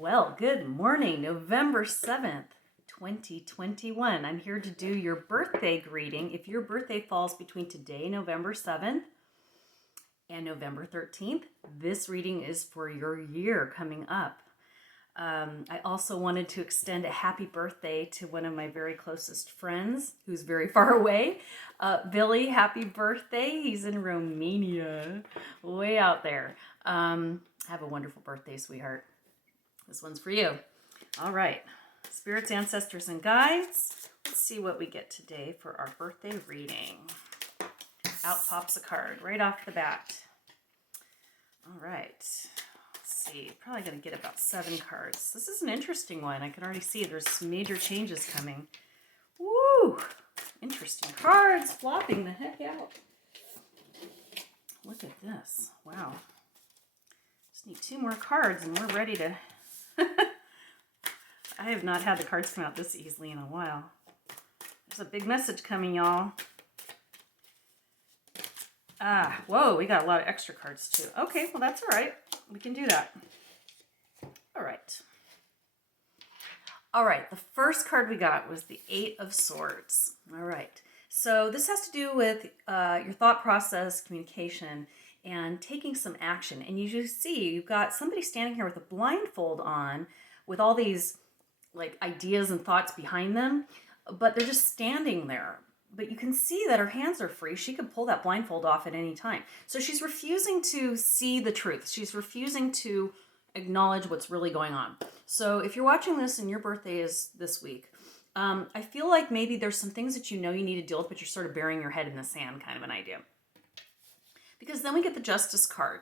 Well, good morning, November 7th, 2021. I'm here to do your birthday greeting. If your birthday falls between today, November 7th, and November 13th, this reading is for your year coming up. I also wanted to extend a happy birthday to one of my very closest friends who's very far away. Billy, happy birthday. He's in Romania, way out there. Have a wonderful birthday, sweetheart. This one's for you. All right. Spirits, ancestors, and guides. Let's see what we get today for our birthday reading. Out pops a card right off the bat. All right. Let's see. Probably going to get about 7 cards. This is an interesting one. I can already see there's some major changes coming. Woo! Interesting cards. Flopping the heck out. Look at this. Wow. Just need 2 more cards and we're ready to... I have not had the cards come out this easily in a while. There's a big message coming, y'all. Whoa, we got a lot of extra cards too. Okay, well that's all right. We can do that. All right. All right, the first card we got was the 8 of Swords. All right. So this has to do with your thought process, communication, and taking some action. And you just see, you've got somebody standing here with a blindfold on with all these like ideas and thoughts behind them, but they're just standing there. But you can see that her hands are free. She could pull that blindfold off at any time. So she's refusing to see the truth. She's refusing to acknowledge what's really going on. So if you're watching this and your birthday is this week, I feel like maybe there's some things that you know you need to deal with, but you're sort of burying your head in the sand kind of an idea. Because then we get the Justice card.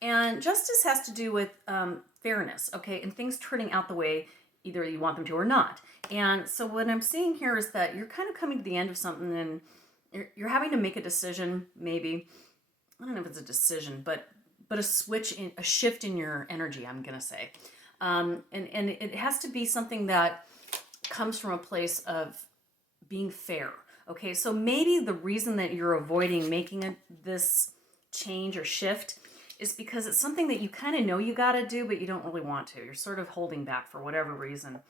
And justice has to do with fairness, okay? And things turning out the way either you want them to or not. And so what I'm seeing here is that you're kind of coming to the end of something and you're having to make a decision, maybe. I don't know if it's a decision, but a switch, a shift in your energy, I'm going to say. And it has to be something that comes from a place of being fair. Okay, so maybe the reason that you're avoiding making this change or shift is because it's something that you kind of know you got to do, but you don't really want to. You're sort of holding back for whatever reason.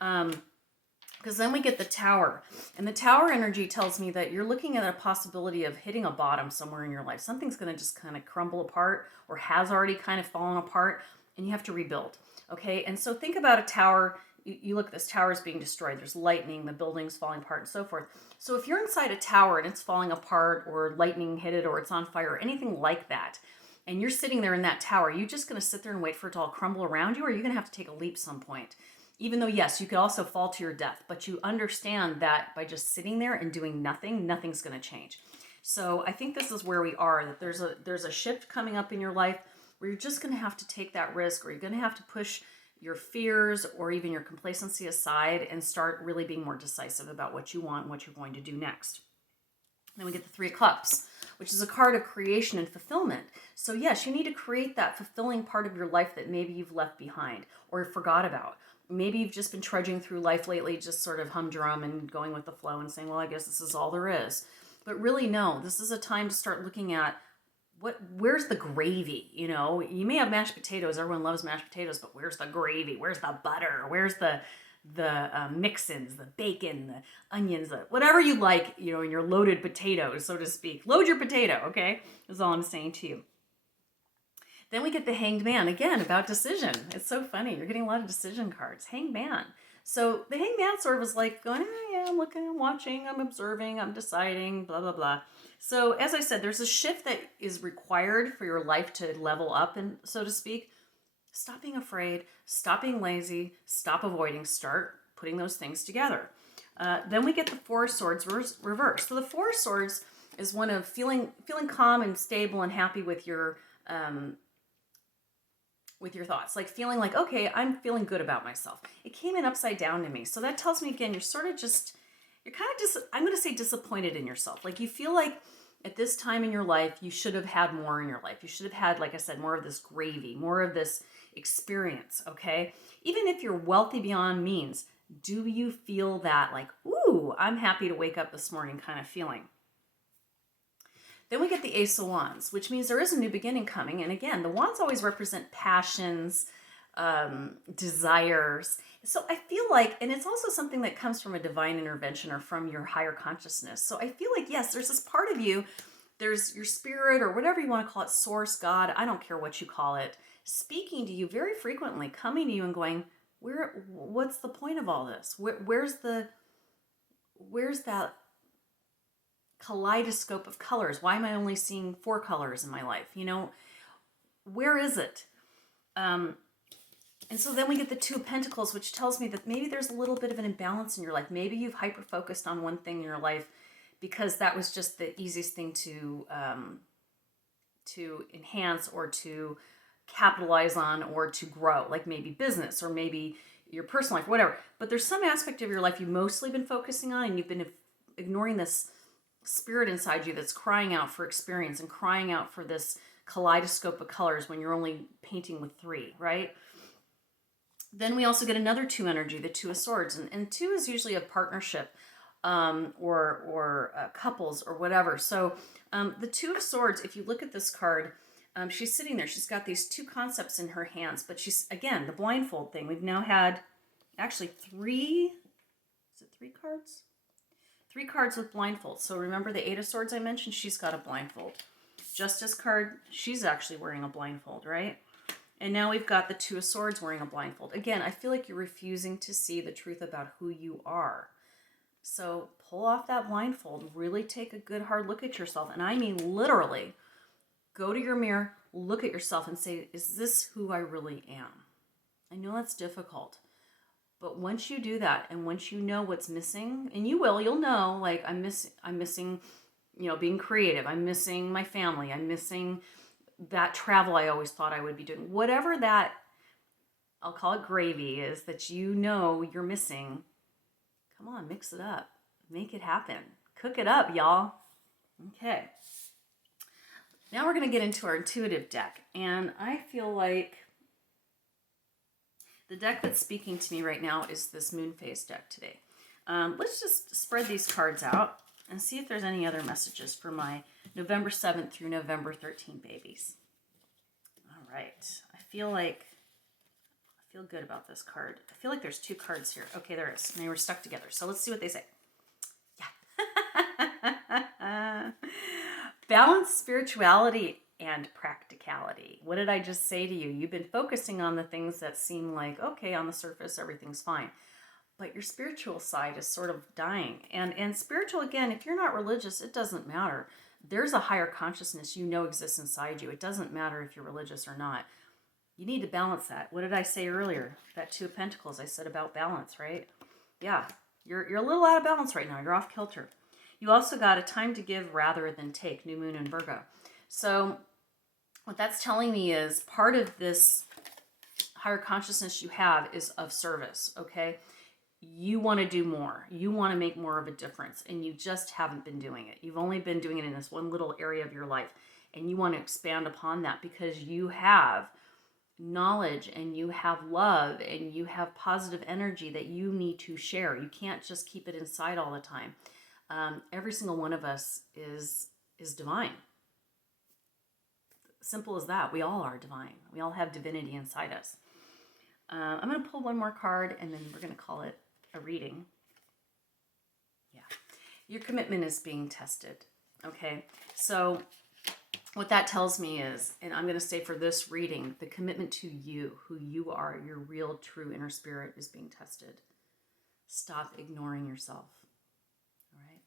Because then we get the Tower. And the Tower energy tells me that you're looking at a possibility of hitting a bottom somewhere in your life. Something's going to just kind of crumble apart or has already kind of fallen apart and you have to rebuild. Okay, and so think about a tower. You look at this tower is being destroyed. There's lightning, the building's falling apart and so forth. So if you're inside a tower and it's falling apart or lightning hit it or it's on fire or anything like that, and you're sitting there in that tower, are you just going to sit there and wait for it to all crumble around you, or are you going to have to take a leap some point? Even though, yes, you could also fall to your death, but you understand that by just sitting there and doing nothing, nothing's going to change. So I think this is where we are, that there's a shift coming up in your life where you're just going to have to take that risk, or you're going to have to push your fears or even your complacency aside and start really being more decisive about what you want and what you're going to do next. Then we get the 3 of Cups, which is a card of creation and fulfillment. So yes, you need to create that fulfilling part of your life that maybe you've left behind or forgot about. Maybe you've just been trudging through life lately, just sort of humdrum and going with the flow and saying, well, I guess this is all there is. But really, no, this is a time to start looking at where's the gravy? You know, you may have mashed potatoes. Everyone loves mashed potatoes, but where's the gravy? Where's the butter? Where's the mix-ins, the bacon, the onions, whatever you like, you know, in your loaded potatoes, so to speak. Load your potato, okay? That's all I'm saying to you. Then we get the Hanged Man, again, about decision. It's so funny. You're getting a lot of decision cards. Hanged Man. So the Hanged Man sort of was like going, yeah, I'm looking, I'm watching, I'm observing, I'm deciding, blah, blah, blah. So as I said, there's a shift that is required for your life to level up, and so to speak. Stop being afraid, stop being lazy, stop avoiding, start putting those things together. Then we get the 4 of Swords reversed. So the 4 of Swords is one of feeling calm and stable and happy with your thoughts. Like feeling like, okay, I'm feeling good about myself. It came in upside down to me. So that tells me, again, you're kind of I'm going to say disappointed in yourself. Like you feel like at this time in your life, you should have had more in your life. You should have had, like I said, more of this gravy, more of this experience, okay? Even if you're wealthy beyond means, do you feel that like, ooh, I'm happy to wake up this morning kind of feeling? Then we get the Ace of Wands, which means there is a new beginning coming. And again, the wands always represent passions, desires. So I feel like, and it's also something that comes from a divine intervention or from your higher consciousness. So I feel like, yes, there's this part of you, there's your spirit or whatever you want to call it, source, God, I don't care what you call it, speaking to you very frequently, coming to you and going, what's the point of all this? Where's that kaleidoscope of colors? Why am I only seeing 4 colors in my life? You know, where is it? And so then we get the 2 of Pentacles, which tells me that maybe there's a little bit of an imbalance in your life. Maybe you've hyper-focused on one thing in your life because that was just the easiest thing to enhance or to capitalize on or to grow, like maybe business or maybe your personal life, whatever. But there's some aspect of your life you've mostly been focusing on, and you've been ignoring this spirit inside you that's crying out for experience and crying out for this kaleidoscope of colors when you're only painting with 3, right? Then we also get another 2 energy, the 2 of Swords. And 2 is usually a partnership or couples or whatever. So the 2 of Swords, if you look at this card, she's sitting there. She's got these 2 concepts in her hands. But she's, again, the blindfold thing. We've now had actually 3, is it 3 cards? 3 cards with blindfold. So remember the 8 of Swords I mentioned? She's got a blindfold. Justice card, she's actually wearing a blindfold, right? And now we've got the 2 of Swords wearing a blindfold. Again, I feel like you're refusing to see the truth about who you are. So pull off that blindfold. Really take a good hard look at yourself. And I mean literally, go to your mirror, look at yourself and say, is this who I really am? I know that's difficult. But once you do that and once you know what's missing, and you'll know, like I'm missing, you know, being creative. I'm missing my family. I'm missing that travel I always thought I would be doing. Whatever that, I'll call it gravy, is that you know you're missing. Come on, mix it up. Make it happen. Cook it up, y'all. Okay. Now we're going to get into our intuitive deck. And I feel like the deck that's speaking to me right now is this moon phase deck today. Let's just spread these cards out and see if there's any other messages for my November 7th through November 13th babies. All right. I feel good about this card. I feel like there's 2 cards here. Okay, there is. And they were stuck together. So let's see what they say. Yeah. Balance spirituality and practicality. What did I just say to you? You've been focusing on the things that seem like, okay, on the surface, everything's fine. But your spiritual side is sort of dying. And spiritual, again, if you're not religious, it doesn't matter. There's a higher consciousness you know exists inside you. It doesn't matter if you're religious or not. You need to balance that. What did I say earlier? That 2 of Pentacles I said about balance, right? Yeah, you're a little out of balance right now. You're off kilter. You also got a time to give rather than take, new moon in Virgo. So what that's telling me is part of this higher consciousness you have is of service, okay? You want to do more. You want to make more of a difference, and you just haven't been doing it. You've only been doing it in this one little area of your life, and you want to expand upon that because you have knowledge and you have love and you have positive energy that you need to share. You can't just keep it inside all the time. Every single one of us is divine. Simple as that. We all are divine. We all have divinity inside us. I'm going to pull one more card, and then we're going to call it a reading. Yeah. Your commitment is being tested. Okay. So what that tells me is, and I'm going to say for this reading, the commitment to you, who you are, your real, true inner spirit is being tested. Stop ignoring yourself. All right.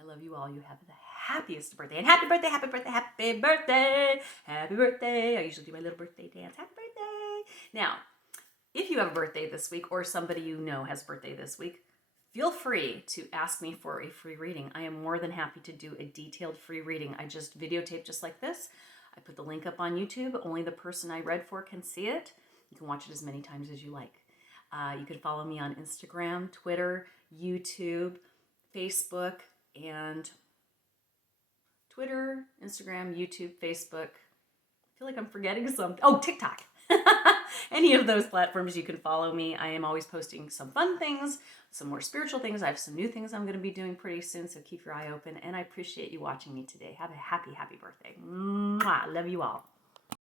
I love you all. You have the happiest birthday. And happy birthday, happy birthday, happy birthday, happy birthday. I usually do my little birthday dance. Happy birthday. Now, if you have a birthday this week or somebody you know has a birthday this week, feel free to ask me for a free reading. I am more than happy to do a detailed free reading. I just videotape just like this. I put the link up on YouTube. Only the person I read for can see it. You can watch it as many times as you like. You can follow me on Instagram, Twitter, YouTube, Facebook, and Twitter, Instagram, YouTube, Facebook. I feel like I'm forgetting something. Oh, TikTok. Any of those platforms you can follow me. I am always posting some fun things, some more spiritual things. I have some new things I'm going to be doing pretty soon, so keep your eye open. And I appreciate you watching me today. Have a happy, happy birthday. Mwah. Love you all.